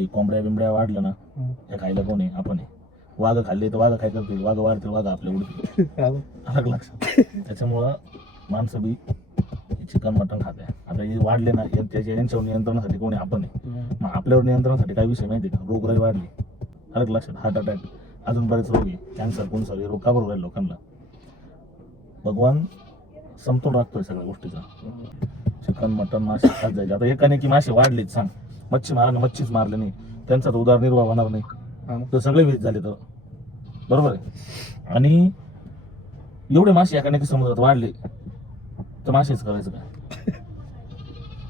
हे कोंबड्या बिंबड्या वाढलं ना त्या खायला कोण आहे? आपण आहे. वाघ खाल्ले तर वाघ काय करतील? वाघ वाढतील, वाघ आपल्या उडतील. अलग लक्षात. त्याच्यामुळं माणसं बी चिकन मटण खाते. आता हे वाढले ना त्याच्या यांच्यावर नियंत्रणासाठी कोणी? आपण आहे. मग आपल्यावर नियंत्रणासाठी काय विषय माहिती आहे का? रोगराई वाढली, अलग लक्षात. हार्ट अटॅक, अजून बरेच रोग आहे, कॅन्सर कोणसर, हे रोग का बरोबर आहे लोकांना? भगवान समतोल राखतोय सगळ्या गोष्टीचा. चिकन मटन मासे खात जायचे. आता एकाने की मासे वाढलेच सांग, मच्छी मारा, मच्छीच मारले नाही, त्यांचा तर उदरनिर्वाह होणार नाही. तर सगळे वेज झाले तर बरोबर आहे. आणि एवढे मासे एकाने की समुद्रात वाढले तर मासेच करायचं काय?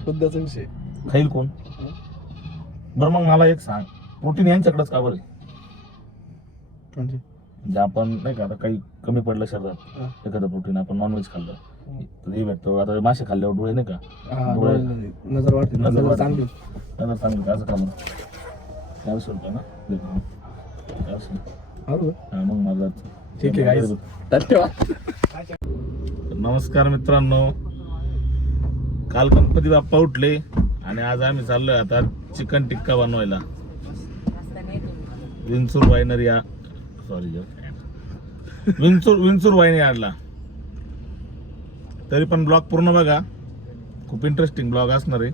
मुद्द्याचा विषय खाईल कोण? बरं मग मला एक सांग, प्रोटीन यांच्याकडेच का बरं आहे? म्हणजे आपण नाही का, आता काही कमी पडलं शरीरात एखादं प्रोटीन, आपण नॉनव्हेज खाल्लं तर हे भेटतो. आता मासे खाल्ल्यावर डोळे नाही का, डोळे नजर वाटते, नजर चांगली, नजर चांगली का? असं का म्हणून? त्यावेळेस होतं ना मग माझा ठीक आहे guys. धन्यवाद. नमस्कार मित्रांनो, काल गणपती बाप्पा उठले आणि आज आम्ही चाललोय आता चिकन टिक्का बनवायला. विंचूर वायनर या विंचूर वाईन यार्डला. तरी पण ब्लॉग पूर्ण बघा, खूप इंटरेस्टिंग ब्लॉग असणार आहे.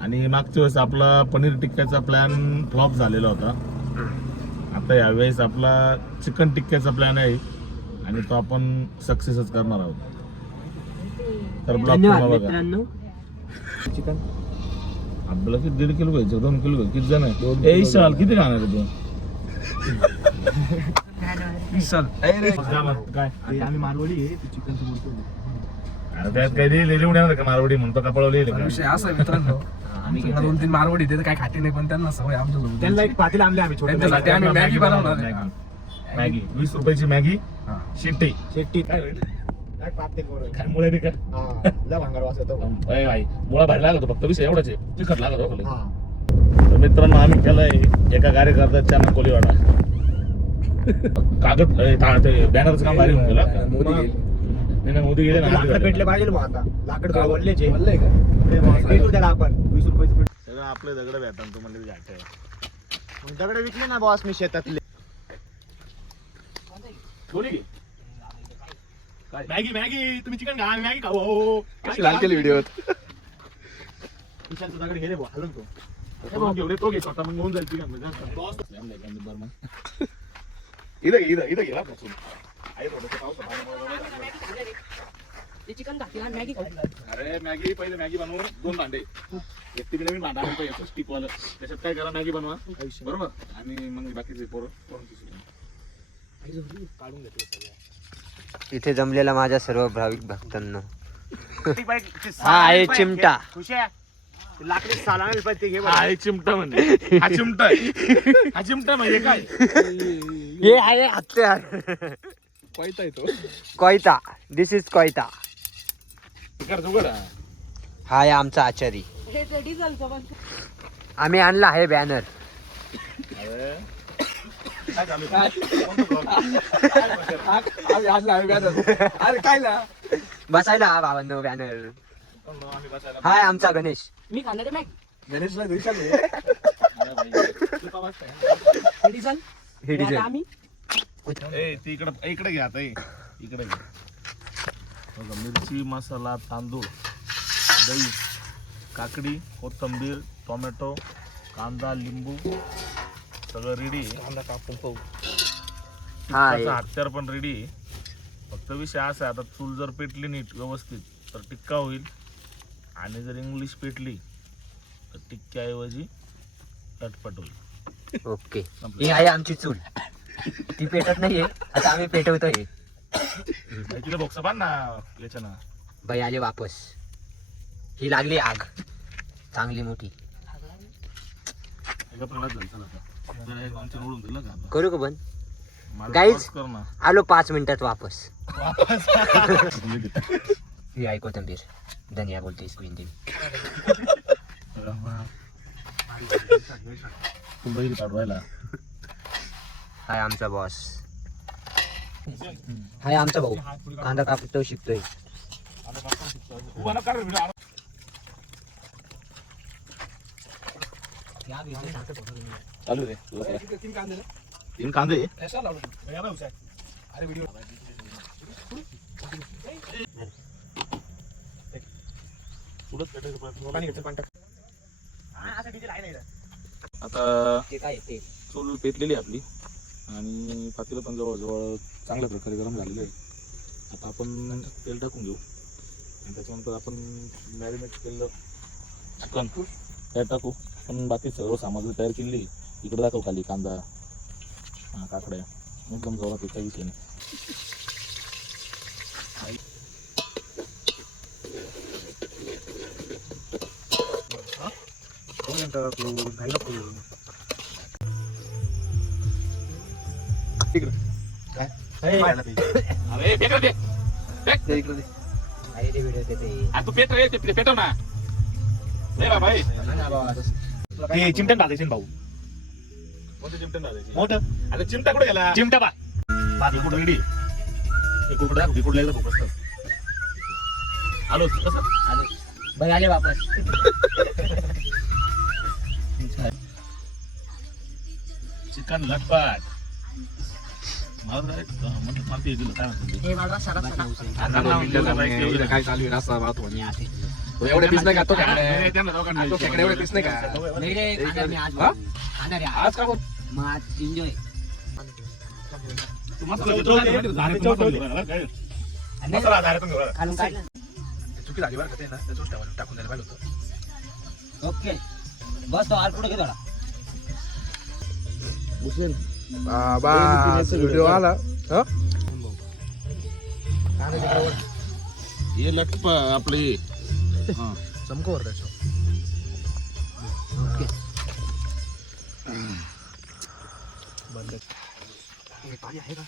आणि मागच्या वेळेस आपला पनीर टिक्क्याचा प्लॅन फ्लॉप झालेला होता. आता यावेळेस आपला चिकन टिक्क्याचा प्लॅन आहे आणि तो आपण सक्सेसच करणार आहोत. तर ब्लॉग पूर्ण बघा. चिकन आपल्याला किती 1.5 किलो घ्यायचं, 2 किलो घ्यायचं? किती जण आहे? विशाल किती खाणार आहे तू? काय आम्ही मारवाडी आहे, चिकन अरे त्यात काही लिहिलं का मारवाडी म्हणतो का पळवली? विषय असा आहे मित्रांनो, 2-3 मारवाडी ते काय खाते नाही, पण त्यांना सवय आमच्या त्यांना एक पातील आणले आम्ही छोट्यासाठी. आम्ही मॅगी बनवणार आहे. मॅगी 20 रुपयाची मॅगी शेट्टी. काय मुळे नाही का? भाई मुळा भारी लागतो, फक्त विषय एवढाच आहे, तिखट लागत. तर मित्रांनो, आम्ही केलंय एका कार्यकर्त्याच्या कोलीवाडा. कागद बॅनरचं काम भारी होऊन गेलं. मोदी गेले ना, भेटले पाहिजे मग आता. लाकड वळलेचे वळलंय का? भेटू त्याला आपण 20 रुपये. सगळं आपले दगड भेटतात तुम्हाला घ्यायचं. दगड विकले ना बॉस मी शेतातले. मॅगी मॅगी तुम्ही चिकन खा, मॅगी खाऊ. कशी लाल केली व्हिडिओ. विशालचं दगड गेले भाऊ, हलून तो घे स्वतः, मग होऊन जाईल चिकन. इथं गेला बसून. अरे मॅगी पहिले मॅगी बनवून 2 भांडे, एक ती नवीन भांडा आणतो स्टिक वाला, त्याच्यात काय करा मॅगी बनवा बरोबर, आणि मग बाकीचे पोरं काढून घेतले सगळं. इथे जमलेला माझ्या सर्व भाविक भक्तांना हा आहे चिमटा. लाकडी साला घे. हा चिमटा म्हणजे हा चिमटा आहे. हा चिमटा म्हणजे काय? हे आहे हत्यार. कोयता येतो, कोयता. दिस इज कोयता. उघड हा आहे आमचा आचारी. आम्ही आणला आहे बॅनर. अरे काय ना बसायला हा बाबांनो बॅनर. हाय आमचा गणेश. मी खाणार आहे गणेशला विशाल हे डिझेल. आम्ही इकडे घ्या आता, इकडे घ्या. मिरची, मसाला, तांदूळ, दही, काकडी, कोथिंबीर, टोमॅटो, कांदा, लिंबू सगळं रेडी आहे. कांदा कापून पाहू. हत्यार पण रेडी आहे. फक्त विषय असा आहे, आता चूल जर पेटली नीट व्यवस्थित तर टिक्का होईल, आणि जर इंग्लिश पेटली तर टिक्क्याऐवजी चटपट होईल. ओके. ही आहे आमची चूल. ती पेटत नाहीये, आता आम्ही पेटवतोय. तिथे बॉक्स बांध ना याच्यानं. बाई आले वापस. ही लागली आग चांगली मोठी. करू का बंद? गाईज आलो 5 मिनिटात वापस. ही आहे कोथिंबीर, धनिया बोलते स्क्रीन दिन. हाय आमचा बॉस. हाय आमचा भाऊ. कांदा कापतो शिकतोय. चालू दे. तीन कांदे अरे व्हिडिओ आता चूल पेटलेली आहे आपली आणि पातेलं पण जवळजवळ चांगल्या प्रकारे गरम झालेलं आहे. आता आपण तेल टाकून घेऊ आणि त्याच्यानंतर आपण मॅरिनेट केलेलं चिकन त्यात टाकू. पण बाकी सर्व सामग्री तयार केली. इकडे दाखव खाली कांदा, काकड्या एकदम जोरात एका विषय नाही. अरे पेटव ते. तू पेटव ना. नाही बाबा ते चिमट्यान टाकायचे भाऊ. कोणते चिमट्यान टाकायचे? मोठं. आता चिमटा कुठे गेला? चिमटा बा इकडून रेडी. इकडून एकदा फोकस कर. आलो कसं भाई आले वापस. चिकन लटपट मारते दिलं काय म्हणतो काय चालू आहे रस्ता राहतो एवढे पीस नाही का तो खेकडे एवढे पीस नाही का आज का एन्जॉय चुकी झाली बरं का ते ना त्याच टाकून द्यायला पाहिजे होतं. ओके बस तो आर पुढे घे थोडा. बाबा व्हिडिओ आला हे लटप आपले चमकोवर त्याच्या पाणी आहे का?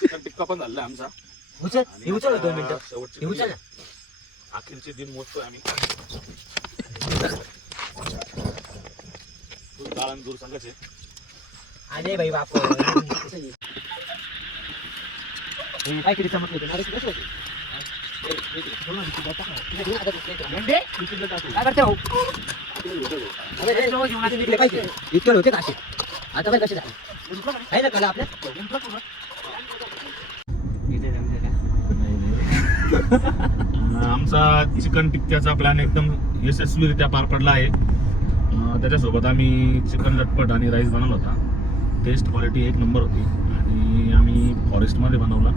चिकन टिक्का पण झाला आमचा. उचल 2 मिनिटं. शेवटचे अखेरचे दिन मोजतोय आम्ही. डाळ आणि दूर सांगायचे. अरे भाई बाप काय किती चमकले काय करते भाऊ? इतके होते का असे? आता काय कसे झाले आहे ना कला आपल्या आमचा चिकन टिक्क्याचा प्लॅन एकदम यशस्वीरित्या पार पडला आहे. त्याच्यासोबत आम्ही चिकन लटपट आणि राईस बनवला होता. टेस्ट क्वालिटी एक नंबर होती आणि आम्ही फॉरेस्टमध्ये बनवला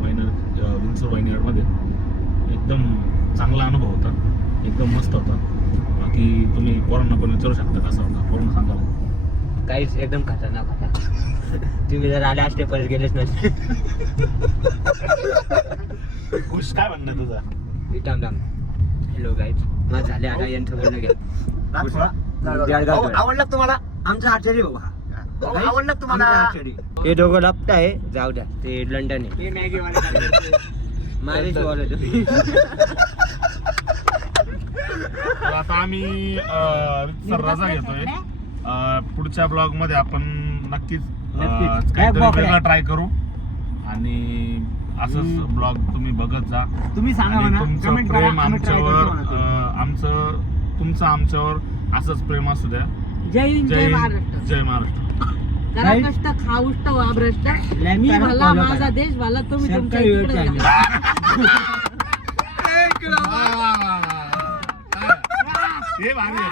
विंचूर वाईनयार्डमध्ये. एकदम चांगला अनुभव होता. एकदम मस्त होता. बाकी तुम्ही पोरांना पण विचारू शकता कसा होता पूर्ण सांगा. काहीच एकदम खतरनाक होता. तुम्ही जर आले असते परत गेलेच नसते. खुश काय म्हणणं तुझा? हॅलो गाईज मग झाले आता यांचं बोलणं घ्या. आवडलं तुम्हाला आमचा आचार्य भाऊ? आवडलं तुम्हाला? ते दोघं लपत आहे जाऊ द्या. ते लंडन आहे माझे आता आम्ही रजा घेतोय. पुढच्या ब्लॉग मध्ये आपण नक्कीच काहीतरी ट्राय करू आणि असंच ब्लॉग तुम्ही बघत जा. तुम्ही सांगा म्हणा, तुमचं comment करा, प्रेम आम्ही try करू आमच्यावर म्हणा. तुमचं आमच्यावर असंच प्रेम असू द्या. जय हिंद जय महाराष्ट्र. जय महाराष्ट्र. करा कष्ट खा उष्ट वा भ्रष्ट. मी भला माझा देश भला तुम्ही तुमच्या इकडे जा. हे भारी आहे.